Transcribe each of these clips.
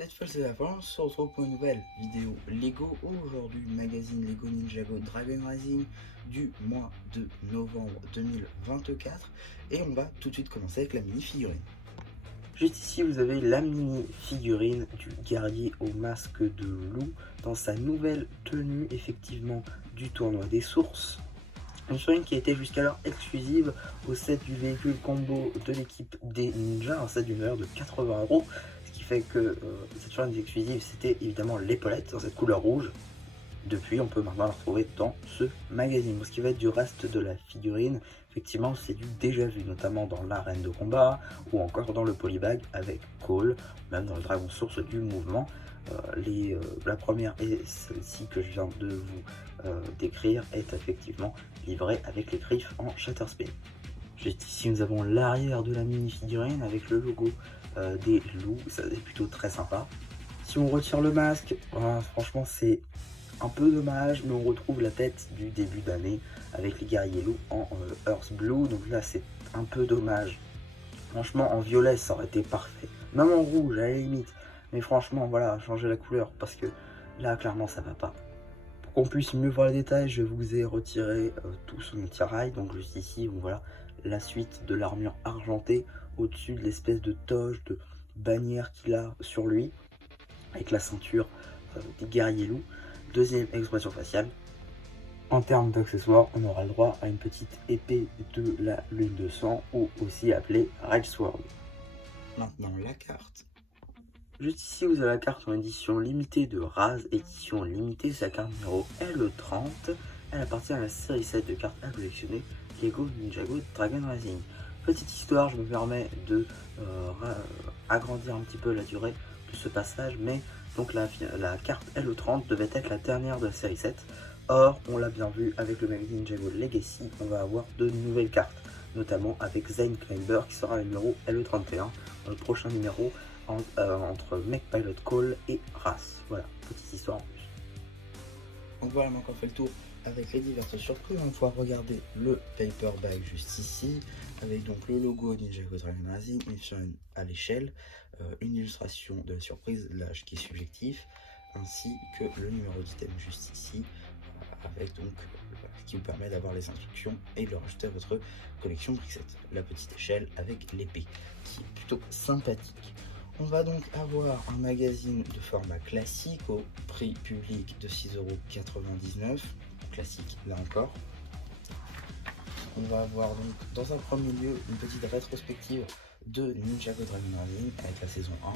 Cette fois c'est la fin, on se retrouve pour une nouvelle vidéo Lego. Aujourd'hui, magazine Lego Ninjago Dragon Rising du mois de novembre 2024. Et on va tout de suite commencer avec la mini figurine. Juste ici, vous avez la mini figurine du guerrier au masque de loup dans sa nouvelle tenue, effectivement, du tournoi des sources. Une figurine qui était jusqu'alors exclusive au set du véhicule combo de l'équipe des ninjas, un set d'une valeur de 80€. Ce qui fait que cette figurine exclusive, c'était évidemment l'épaulette dans cette couleur rouge. Depuis, on peut maintenant la retrouver dans ce magazine. Ce qui va être du reste de la figurine, effectivement, c'est du déjà vu, notamment dans l'arène de combat ou encore dans le polybag avec Cole, même dans le Dragon Source du mouvement. La première et celle-ci que je viens de vous décrire est effectivement livrée avec les griffes en Shatterspin. Juste ici, nous avons l'arrière de la mini figurine avec le logo des loups. Ça, c'est plutôt très sympa. Si on retire le masque, franchement, c'est un peu dommage, mais on retrouve la tête du début d'année avec les guerriers loups en Earth Blue. Donc là, c'est un peu dommage. Franchement, en violet, ça aurait été parfait. Même en rouge, à la limite. Mais franchement, voilà, changer la couleur parce que là, clairement, ça va pas. Pour qu'on puisse mieux voir les détails, je vous ai retiré tout son attirail. Donc juste ici, voilà la suite de l'armure argentée au-dessus de l'espèce de toge, de bannière qu'il a sur lui, avec la ceinture des guerriers loups. Deuxième expression faciale. En termes d'accessoires, on aura le droit à une petite épée de la lune de sang, ou aussi appelée Red Sword. Maintenant la carte. Juste ici, vous avez la carte en édition limitée de Raz, édition limitée, c'est la carte numéro L30. Elle appartient à la série 7 de cartes à collectionner Lego Ninjago Dragon Rising. Petite histoire, je me permets de agrandir un petit peu la durée de ce passage, mais donc la carte L30 devait être la dernière de la série 7. Or, on l'a bien vu avec le magazine Ninjago Legacy, on va avoir de nouvelles cartes, notamment avec Zane Climber qui sera le numéro LE31 dans le prochain numéro entre Mech Pilot Call et Raz. Voilà, petite histoire en plus. Donc voilà, maintenant qu'on fait le tour avec les diverses surprises, on va pouvoir regarder le paperback juste ici, avec donc le logo Ninjago Dragon Rising, une figurine à l'échelle, une illustration de la surprise, l'âge qui est subjectif, ainsi que le numéro d'item juste ici, avec donc ce qui vous permet d'avoir les instructions et de le rajouter à votre collection preset. La petite échelle avec l'épée, qui est plutôt sympathique. On va donc avoir un magazine de format classique au prix public de 6,99€, classique là encore. On va avoir donc dans un premier lieu une petite rétrospective de Ninjago Dragon Rising avec la saison 1,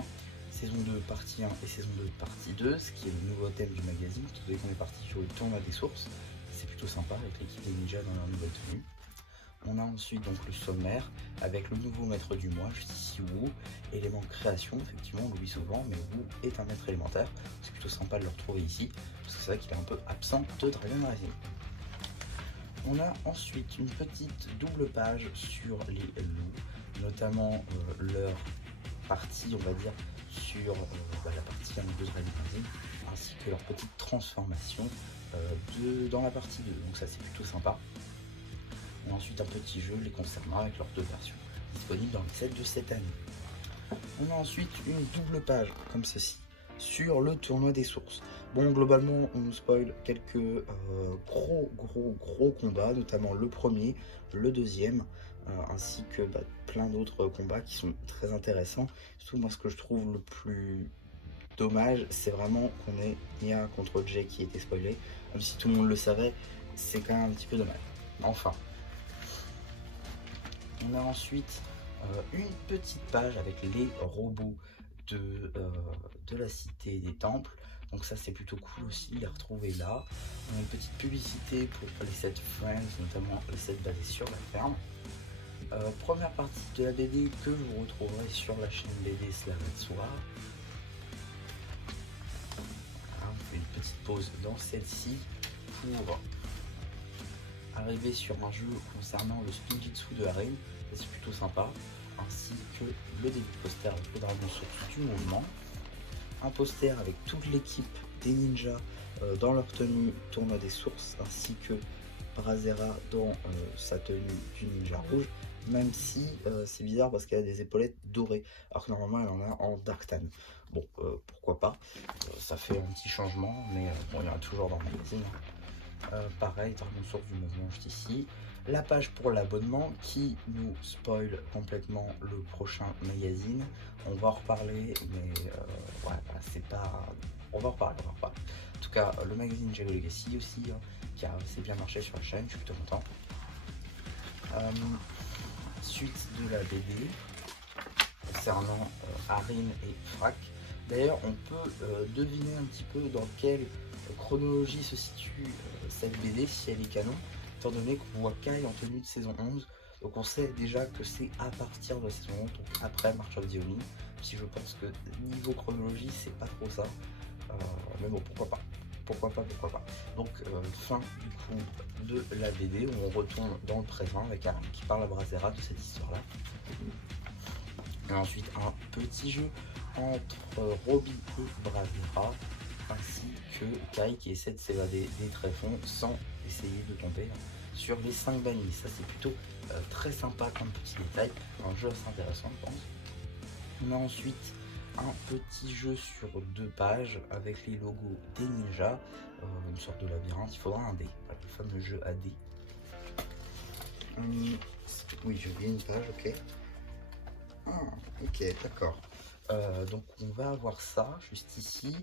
saison 2 partie 1 et saison 2 partie 2, ce qui est le nouveau thème du magazine, étant donné qu'on est parti sur le tournoi des sources. C'est plutôt sympa avec l'équipe des ninjas dans leur nouvelle tenue. On a ensuite donc le sommaire avec le nouveau maître du mois, juste ici Wu, élément création, effectivement on l'oublie souvent, mais Wu est un maître élémentaire, c'est plutôt sympa de le retrouver ici, parce que c'est vrai qu'il est un peu absent de Dragon Rising. On a ensuite une petite double page sur les loups, notamment leur partie, on va dire, sur la partie 1 de Dragon Rising, ainsi que leur petite transformation dans la partie 2, donc ça c'est plutôt sympa. On a ensuite un petit jeu les concernant avec leurs deux versions, disponibles dans le set de cette année. On a ensuite une double page, comme ceci, sur le tournoi des sources. Bon, globalement, on nous spoil quelques gros combats, notamment le premier, le deuxième, ainsi que plein d'autres combats qui sont très intéressants. Surtout, moi, ce que je trouve le plus dommage, c'est vraiment qu'on ait Nia contre Jay qui était spoilé. Même si tout le monde le savait, c'est quand même un petit peu dommage. Enfin. On a ensuite une petite page avec les robots de la cité des temples. Donc ça c'est plutôt cool aussi, les retrouver là. On a une petite publicité pour les 7 Friends, notamment les 7 basés sur la ferme. Première partie de la BD que vous retrouverez sur la chaîne BD Red Soir. On fait une petite pause dans celle-ci pour arriver sur un jeu concernant le Spinjitzu de Harem, c'est plutôt sympa, ainsi que le début de poster avec le dragon source du mouvement, un poster avec toute l'équipe des ninjas dans leur tenue tournoi des sources, ainsi que Brazera dans sa tenue du ninja rouge, même si c'est bizarre parce qu'elle a des épaulettes dorées, alors que normalement elle en a en dark tan. Bon, pourquoi pas, ça fait un petit changement, mais bon, il y en a toujours dans le magazine. Pareil, Dragon Source du mouvement juste ici. La page pour l'abonnement qui nous spoil complètement le prochain magazine. On va en reparler, mais voilà, c'est pas... On va en reparler, En tout cas, le magazine Jago Legacy aussi, qui a assez bien marché sur la chaîne, je suis plutôt content. Suite de la BD concernant Arin et Frac. D'ailleurs, on peut deviner un petit peu dans quelle chronologie se situe cette BD, si elle est canon, étant donné qu'on voit Kai en tenue de saison 11. Donc on sait déjà que c'est à partir de la saison 11, donc après March of the Oni. Si je pense que niveau chronologie, c'est pas trop ça. Mais bon, pourquoi pas. Pourquoi pas. Donc fin du coup de la BD où on retourne dans le présent avec Arin qui parle à Brazzera de cette histoire-là. Et ensuite un petit jeu entre Robbie et Brazzera, ainsi que Kai qui essaie de s'évader des tréfonds sans essayer de tomber sur les 5 bannis. Ça c'est plutôt très sympa comme petit détail, un jeu assez intéressant je pense. On a ensuite un petit jeu sur 2 pages avec les logos des ninjas, une sorte de labyrinthe, il faudra un dé, le fameux jeu à dés. Oui, je lis une page, ok. Ah, ok, d'accord. Donc on va avoir ça juste ici.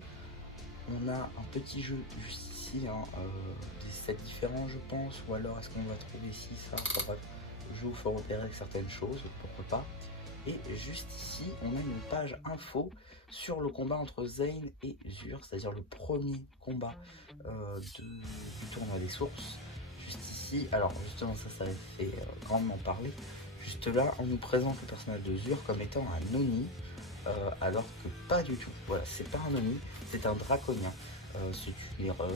On a un petit jeu juste ici, des sets différents je pense, ou alors est-ce qu'on va trouver ici ça, enfin bref, je vous ferai repérer certaines choses, pourquoi pas. Et juste ici, on a une page info sur le combat entre Zane et Zur, c'est-à-dire le premier combat du tournoi des sources. Juste ici, alors justement ça fait grandement parler. Juste là, on nous présente le personnage de Zur comme étant un Oni, alors que pas du tout. Voilà, c'est pas un Oni, c'est un Draconien. C'est une erreur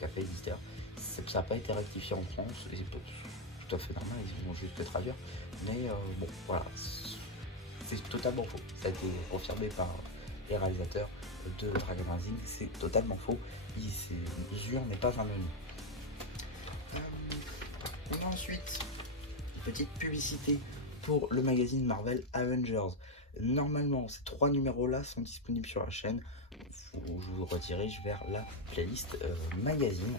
qu'a fait l'éditeur. Ça n'a pas été rectifié en France, et c'est tout à fait normal, ils vont juste le traduire. Mais bon, voilà, c'est totalement faux. Ça a été confirmé par les réalisateurs de Dragon Rising, c'est totalement faux. Zur n'est pas un Oni. On a ensuite une petite publicité pour le magazine Marvel Avengers. Normalement, ces 3 numéros-là sont disponibles sur la chaîne. Je vous redirige vers la playlist magazine.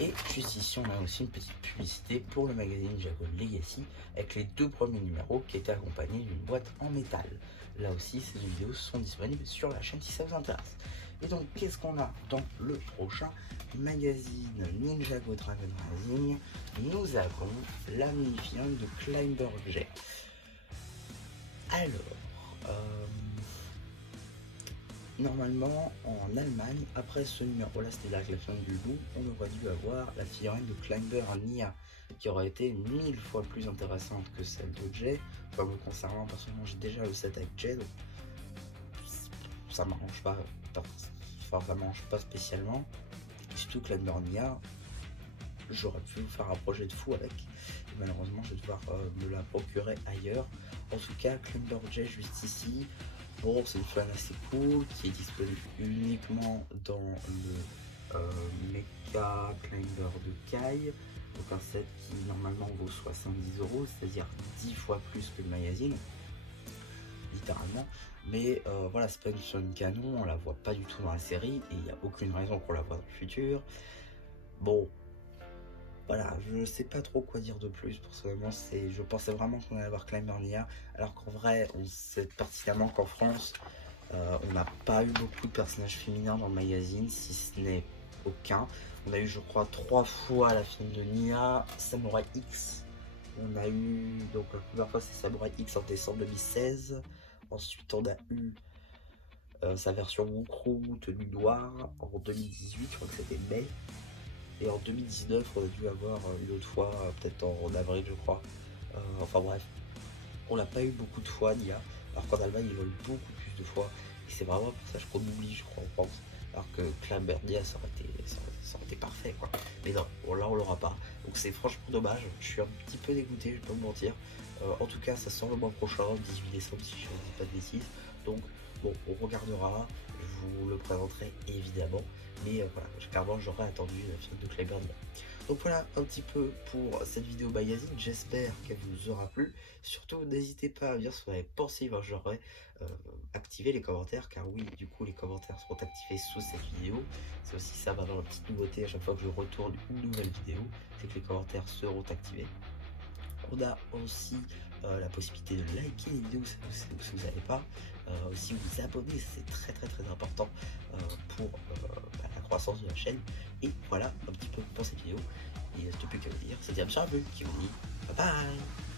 Et juste ici, on a aussi une petite publicité pour le magazine Jago Legacy avec les 2 premiers numéros qui étaient accompagnés d'une boîte en métal. Là aussi, ces vidéos sont disponibles sur la chaîne si ça vous intéresse. Et donc, qu'est-ce qu'on a dans le prochain magazine Ninjago Dragon Rising? Nous avons la mini-film de Climber J. Alors, normalement, en Allemagne, après ce numéro-là, c'était la révélation du loup, on aurait dû avoir la figurine de Climber Nia, qui aurait été 1000 fois plus intéressante que celle de Jay. Enfin, me concernant, personnellement, j'ai déjà le set avec Jay, donc ça m'arrange pas, enfin, ça m'arrange pas spécialement. Surtout Climber Nia, j'aurais pu faire un projet de fou avec. Et malheureusement, je vais devoir me la procurer ailleurs. En tout cas, Climber J juste ici. Bon, c'est une flan assez cool qui est disponible uniquement dans le Mecha Climber de Kai. Donc un set qui normalement vaut 70 €, c'est-à-dire 10 fois plus que le magazine, littéralement. Mais voilà, c'est pas une flan canon, on la voit pas du tout dans la série et il n'y a aucune raison qu'on la voit dans le futur. Bon, voilà, je sais pas trop quoi dire de plus pour ce moment. Je pensais vraiment qu'on allait avoir Climber Nia, alors qu'en vrai, on sait pertinemment qu'en France, on n'a pas eu beaucoup de personnages féminins dans le magazine, si ce n'est aucun. On a eu, je crois, 3 fois la film de Nia, Samurai X. On a eu, donc la première fois c'est Samurai X en décembre 2016. Ensuite, on a eu sa version Wukru, tenue noire, en 2018, je crois que c'était mai. Et en 2019, on a dû avoir une autre fois, peut-être en avril, je crois. Enfin bref, on l'a pas eu beaucoup de fois, Nia. Alors qu'en Allemagne, ils veulent beaucoup plus de fois. Et c'est vraiment un personnage qu'on oublie, je crois, en France. Alors que Climber Nia, ça aurait été parfait, quoi. Mais non, bon, là, on l'aura pas. Donc c'est franchement dommage. Je suis un petit peu dégoûté, je vais pas me mentir. En tout cas, ça sort le mois prochain, le 18 décembre, si je ne dis pas de bêtises. Donc, bon, on regardera. Je vous le présenterai évidemment. Mais voilà, clairement, j'aurais attendu la film de Climber Nia. Donc voilà un petit peu pour cette vidéo magazine, j'espère qu'elle vous aura plu. Surtout n'hésitez pas à me dire ce que vous avez pensé quand j'aurai activé les commentaires, car oui, du coup les commentaires seront activés sous cette vidéo. C'est aussi ça maintenant la petite nouveauté à chaque fois que je retourne une nouvelle vidéo, c'est que les commentaires seront activés. On a aussi la possibilité de liker les vidéos si vous n'avez pas, aussi vous abonner, c'est très important pour la croissance de la chaîne. Et voilà un petit peu pour cette vidéo. Et il ne reste plus qu'à vous dire, c'est Diam Charbu qui vous dit bye bye.